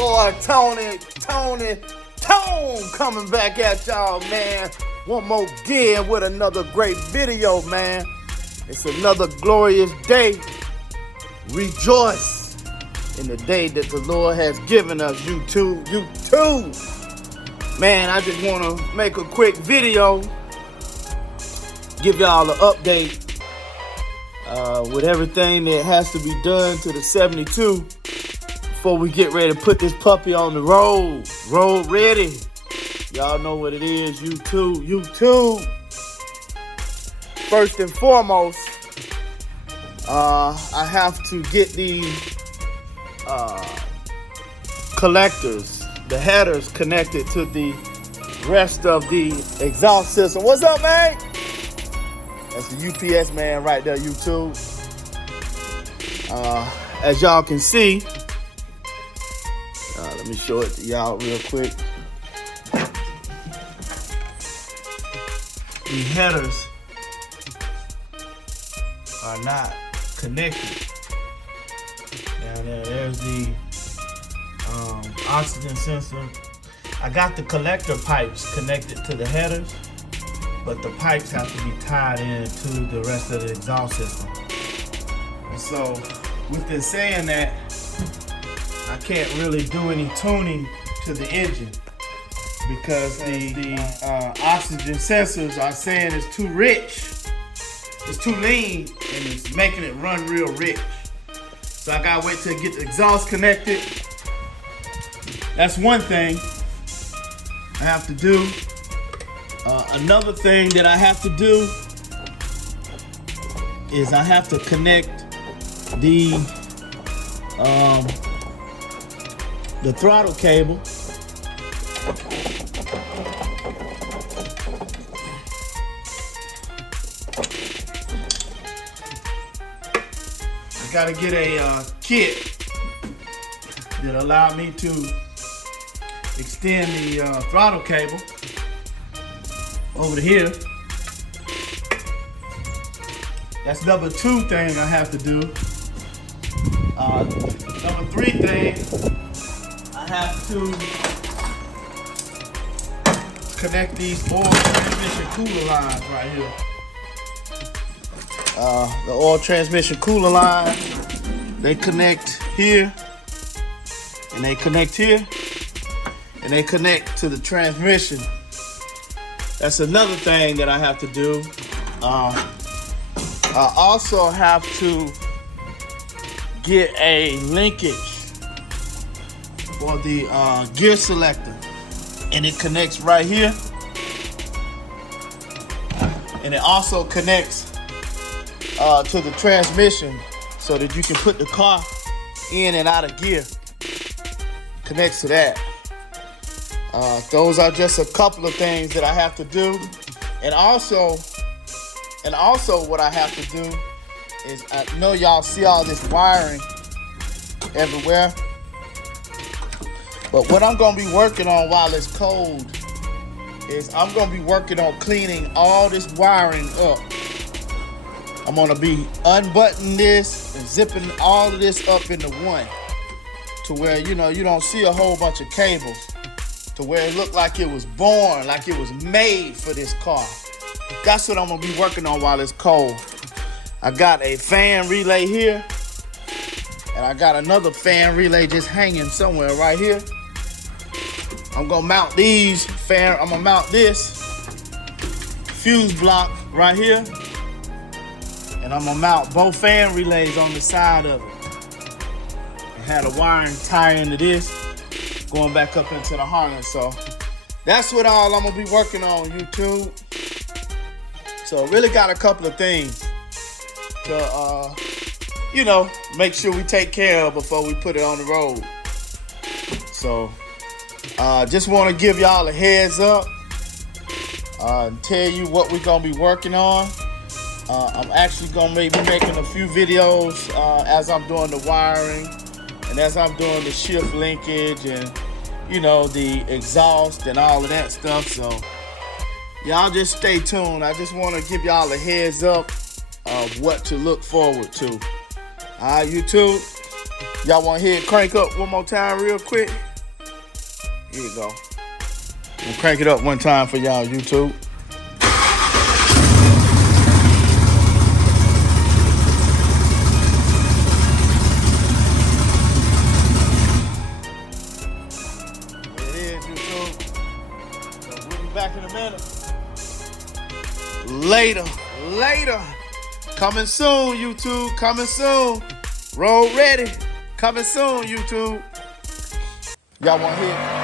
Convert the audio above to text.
boy Tone coming back at y'all, man. One more again with another great video, man. It's another glorious day. Rejoice in the day that the Lord has given us. You too. Man, I just want to make a quick video, give y'all an update with everything that has to be done to the 72 before we get ready to put this puppy on the road. Road ready. Y'all know what it is. YouTube. First and foremost, I have to get the collectors, the headers connected to the rest of the exhaust system. What's up, man? That's the UPS man right there, YouTube. As y'all can see, let me show it to y'all real quick. The headers are not connected. Now there's the oxygen sensor. I got the collector pipes connected to the headers, but the pipes have to be tied into the rest of the exhaust system. And so with this saying that, I can't really do any tuning to the engine because the oxygen sensors are saying it's too rich, it's too lean, and it's making it run real rich. So I gotta wait till I get the exhaust connected. That's one thing I have to do. Another thing that I have to do is I have to connect the throttle cable. I gotta get a kit that allow me to extend the throttle cable over to here. That's number 2 thing I have to do. Number 3 thing, I have to connect these oil transmission cooler lines right here. The oil transmission cooler line, they connect here, and they connect here, and they connect to the transmission. That's another thing that I have to do. I also have to get a linkage for the gear selector, and it connects right here, and it also connects to the transmission so that you can put the car in and out of gear. Connects to that. Those are just a couple of things that I have to do. And also what I have to do is, I know y'all see all this wiring everywhere, but what I'm gonna be working on while it's cold is I'm gonna be working on cleaning all this wiring up. I'm gonna be unbuttoning this and zipping all of this up into one, to where you don't see a whole bunch of cables, to where it looked like it was born, like it was made for this car. That's what I'm gonna be working on while it's cold. I got a fan relay here, and I got another fan relay just hanging somewhere right here. I'm gonna mount these I'm gonna mount this fuse block right here, and I'm gonna mount both fan relays on the side of it. I had a wiring tie into this, going back up into the harness. So that's what all I'm gonna be working on, YouTube. So really got a couple of things to make sure we take care of before we put it on the road. So just want to give y'all a heads up, tell you what we're gonna be working on. I'm actually gonna be making a few videos as I'm doing the wiring and as I'm doing the shift linkage and the exhaust and all of that stuff. So y'all just stay tuned. I just want to give y'all a heads up of what to look forward to. All right, YouTube, y'all want to hear it crank up one more time real quick? Here you go. We'll crank it up one time for y'all, YouTube. There it is, YouTube. So we'll be back in a minute. Later. Coming soon, YouTube. Coming soon. Road ready. Coming soon, YouTube. Y'all want to hear?